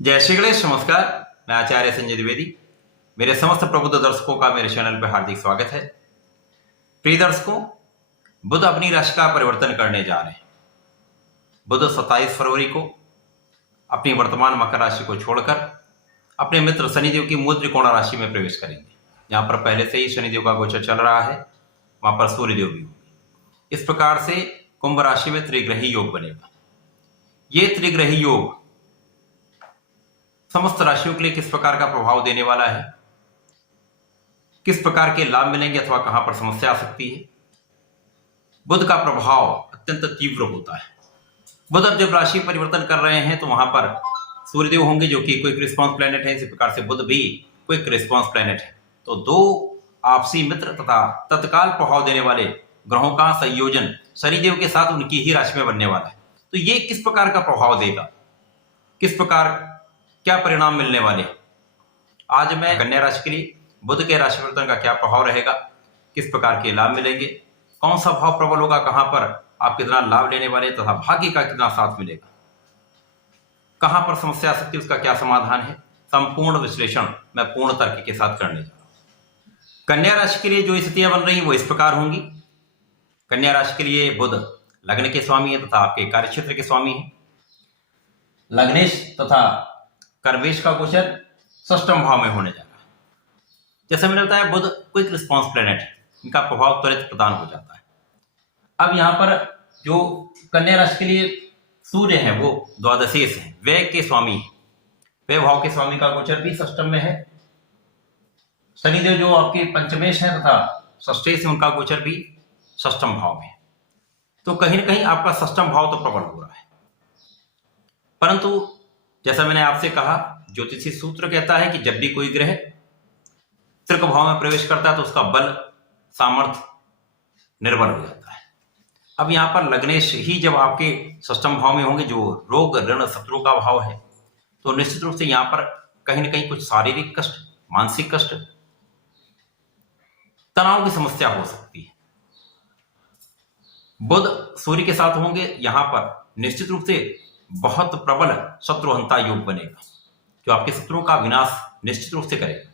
जय श्री गणेश। नमस्कार, मैं आचार्य संजय द्विवेदी। मेरे समस्त प्रबुद्ध दर्शकों का मेरे चैनल पर हार्दिक स्वागत है। प्रिय दर्शकों, बुध अपनी राशि का परिवर्तन करने जा रहे हैं। बुध 27 फरवरी को अपनी वर्तमान मकर राशि को छोड़कर अपने मित्र शनिदेव की मूल त्रिकोण राशि में प्रवेश करेंगे। यहाँ पर पहले से ही शनिदेव का गोचर चल रहा है, वहां पर सूर्यदेव भी होंगे। इस प्रकार से कुंभ राशि में त्रिग्रही योग बनेगा। ये त्रिग्रही योग समस्त राशियों के लिए किस प्रकार का प्रभाव देने वाला है, किस प्रकार के लाभ मिलेंगे अथवा कहां पर समस्या आ सकती है। बुध का प्रभाव अत्यंत तीव्र होता है। बुध अब जब राशि परिवर्तन कर रहे हैं तो वहां पर सूर्यदेव होंगे जो कि क्विक रिस्पॉन्स प्लैनेट है। इसी प्रकार से बुध भी क्विक रिस्पॉन्स प्लैनेट है। तो दो आपसी मित्र तथा तत्काल प्रभाव देने वाले ग्रहों का संयोजन शनिदेव के साथ उनकी ही राशि में बनने वाला है। तो ये किस प्रकार का प्रभाव देगा, किस प्रकार क्या परिणाम मिलने वाले हैं, आज मैं कन्या राशि के लिए बुध के राशि परिवर्तन का क्या प्रभाव रहेगा, किस प्रकार के लाभ मिलेंगे, कौन सा भाव प्रबल होगा, कहां पर आप कितना लाभ लेने वाले तथा भाग्य का कितना साथ मिलेगा, कहां पर समस्या आ सकती है, उसका क्या समाधान है, संपूर्ण विश्लेषण मैं पूर्ण तर्क के साथ करने जा रहा हूं। कन्या राशि के लिए जो स्थितियां बन रही वो इस प्रकार होंगी। कन्या राशि के लिए बुध लग्न के स्वामी है तथा आपके कार्यक्षेत्र के स्वामी है। लग्नेश तथा कर्मेश का गोचर षष्ठम भाव में होने जा रहा है। जैसे मैंने बताया, बुध क्विक रिस्पॉन्स प्लैनेट है, इनका प्रभाव त्वरित प्रदान हो जाता है। अब यहां पर जो कन्या राशि के लिए सूर्य है वो द्वादशेश है, व्यय के स्वामी है। व्यय भाव के स्वामी का गोचर भी षष्ठम में है। शनिदेव जो आपके पंचमेश है तथा षष्ठेश है, उनका गोचर भी षष्ठम भाव में है। तो कहीं ना कहीं आपका षष्ठम भाव तो प्रबल हो रहा है। परंतु जैसा मैंने आपसे कहा, ज्योतिषी सूत्र कहता है कि जब भी कोई ग्रह त्रिक भाव में प्रवेश करता है तो उसका बल सामर्थ्य निर्भर हो जाता है। अब यहां पर लग्नेश ही जब आपके षष्ठम भाव में होंगे, जो रोग ऋण शत्रु का भाव है, तो निश्चित रूप से यहां पर कहीं ना कहीं कुछ शारीरिक कष्ट, मानसिक कष्ट, तनाव की समस्या हो सकती है। बुध सूर्य के साथ होंगे, यहां पर निश्चित रूप से बहुत प्रबल शत्रुहंता योग बनेगा, जो आपके शत्रुओं का विनाश निश्चित रूप से करेगा।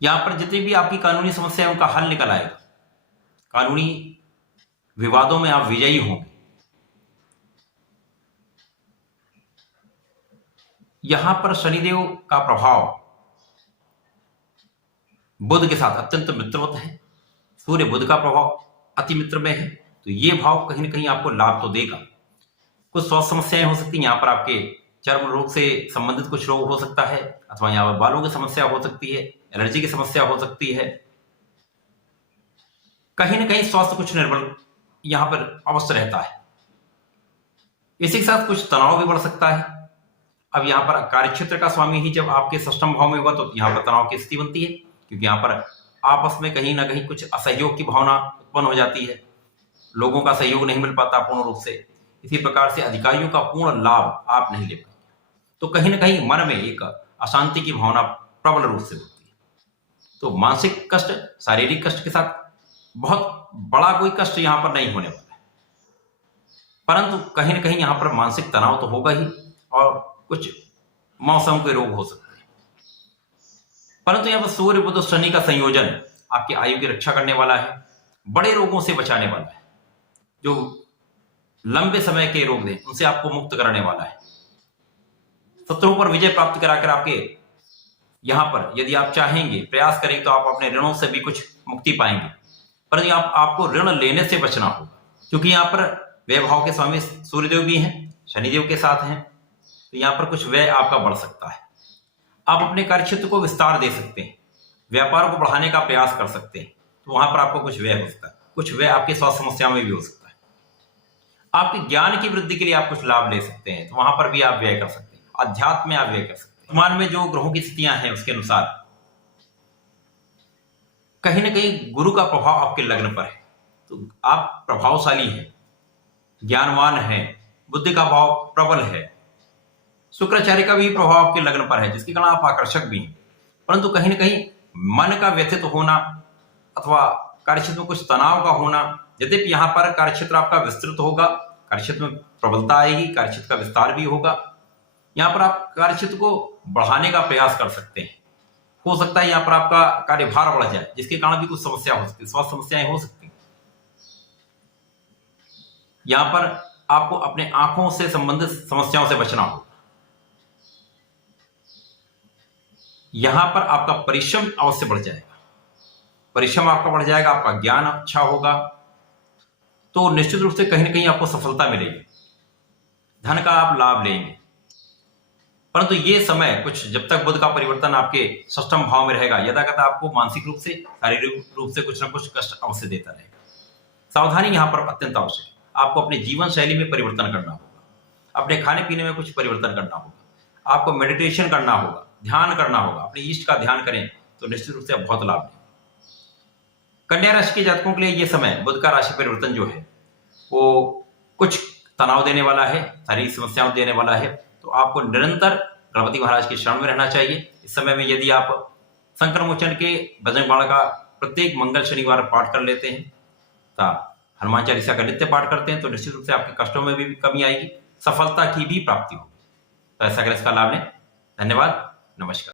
यहां पर जितनी भी आपकी कानूनी समस्या है उनका हल निकल आएगा। कानूनी विवादों में आप विजयी होंगे। यहां पर शनिदेव का प्रभाव बुध के साथ अत्यंत मित्रवत है। सूर्य बुध का प्रभाव अति मित्र में है, तो ये भाव कहीं ना कहीं आपको लाभ तो देगा। कुछ स्वास्थ्य समस्याएं हो सकती हैं, यहाँ पर आपके चर्म रोग से संबंधित कुछ रोग हो सकता है, अथवा यहाँ पर बालों की समस्या हो सकती है, एलर्जी की समस्या हो सकती है। कहीं ना कहीं स्वास्थ्य कुछ निर्बल यहाँ पर अवश्य रहता है। इसी के साथ कुछ तनाव भी बढ़ सकता है। अब यहाँ पर कार्यक्षेत्र का स्वामी ही जब आपके षष्ठम भाव में होगा तो यहाँ पर तनाव की स्थिति बनती है, क्योंकि यहाँ पर आपस में कहीं ना कहीं कुछ असहयोग की भावना उत्पन्न हो जाती है। लोगों का सहयोग नहीं मिल पाता पूर्ण रूप से। इसी प्रकार से अधिकारियों का पूर्ण लाभ आप नहीं ले पाएंगे। तो कहीं ना कहीं मन में एक अशांति की भावना प्रबल रूप से होती है। तो मानसिक कष्ट, शारीरिक कष्ट के साथ बहुत बड़ा कोई कष्ट यहां पर नहीं होने वाला है, परंतु कहीं ना कहीं यहां पर मानसिक तनाव तो होगा ही, और कुछ मौसम के रोग हो सकते हैं। परंतु यहां पर सूर्य बुध शनि का संयोजन आपकी आयु की रक्षा करने वाला है, बड़े रोगों से बचाने वाला है, जो लंबे समय के रोग हैं उनसे आपको मुक्त कराने वाला है। शत्रुओं पर विजय प्राप्त कराकर आपके यहां पर यदि आप चाहेंगे, प्रयास करेंगे, तो आप अपने ऋणों से भी कुछ मुक्ति पाएंगे। परंतु आपको ऋण लेने से बचना होगा, क्योंकि यहाँ पर व्यय भाव के स्वामी सूर्यदेव भी हैं, शनिदेव के साथ हैं, तो यहाँ पर कुछ व्यय आपका बढ़ सकता है। आप अपने कार्यक्षेत्र को विस्तार दे सकते हैं, व्यापार को बढ़ाने का प्रयास कर सकते हैं, तो वहां पर आपको कुछ व्यय हो सकता है। कुछ व्यय आपके स्वास्थ्य समस्याओं में भी हो सकता है। आपके ज्ञान की वृद्धि के लिए आप कुछ लाभ ले सकते हैं, तो वहां पर भी आप व्यय कर सकते हैं। अध्यात्म में आप व्यय कर सकते हैं। वर्तमान में जो ग्रहों की स्थितियां हैं उसके अनुसार कहीं ना कहीं गुरु का प्रभाव आपके लग्न पर है, तो आप प्रभावशाली हैं, ज्ञानवान हैं, बुद्धि का भाव प्रबल है। शुक्राचार्य का भी प्रभाव आपके लग्न पर है, जिसके कारण आप आकर्षक भी हैं। परंतु कहीं ना कहीं मन का व्यथित होना अथवा कार्यक्षेत्र में कुछ तनाव का होना, यद्यपि यहाँ पर कार्यक्षेत्र आपका विस्तृत होगा, कार्यक्षेत्र में प्रबलता आएगी, कार्यक्षेत्र का विस्तार भी होगा, यहाँ पर आप कार्य क्षेत्र को बढ़ाने का प्रयास कर सकते हैं। हो सकता है यहाँ पर आपका कार्यभार बढ़ जाए, जिसके कारण भी कुछ समस्या हो सकती है, स्वास्थ्य समस्याएं हो सकती हैं। यहाँ पर आपको अपने आंखों से संबंधित समस्याओं से बचना होगा। यहां पर आपका परिश्रम अवश्य बढ़ जाएगा, परिश्रम आपका बढ़ जाएगा, आपका ज्ञान अच्छा होगा, तो निश्चित रूप से कहीं ना कहीं आपको सफलता मिलेगी, धन का आप लाभ लेंगे। परंतु ये समय कुछ जब तक बुध का परिवर्तन आपके षष्ठम भाव में रहेगा, यदाकदा आपको मानसिक रूप से, शारीरिक रूप से कुछ ना कुछ कष्ट अवश्य देता रहेगा। सावधानी यहां पर अत्यंत आवश्यक है। आपको अपनी जीवन शैली में परिवर्तन करना होगा, अपने खाने पीने में कुछ परिवर्तन करना होगा, आपको मेडिटेशन करना होगा, ध्यान करना होगा। अपने इष्ट का ध्यान करें तो निश्चित रूप से आप बहुत लाभ लेंगे। कन्या राशि के जातकों के लिए यह समय बुध का राशि परिवर्तन जो है वो कुछ तनाव देने वाला है, शारीरिक समस्याओं देने वाला है, तो आपको निरंतर गणपति महाराज के शरण में रहना चाहिए। इस समय में यदि आप संकर मोचन के बजरंग बाण का प्रत्येक मंगल शनिवार पाठ कर लेते हैं, हनुमान चालीसा का नित्य पाठ करते हैं, तो निश्चित रूप से आपके कष्टों में भी कमी आएगी, सफलता की भी प्राप्ति होगी। तो ऐसा करें, इसका लाभ लें। धन्यवाद, नमस्कार।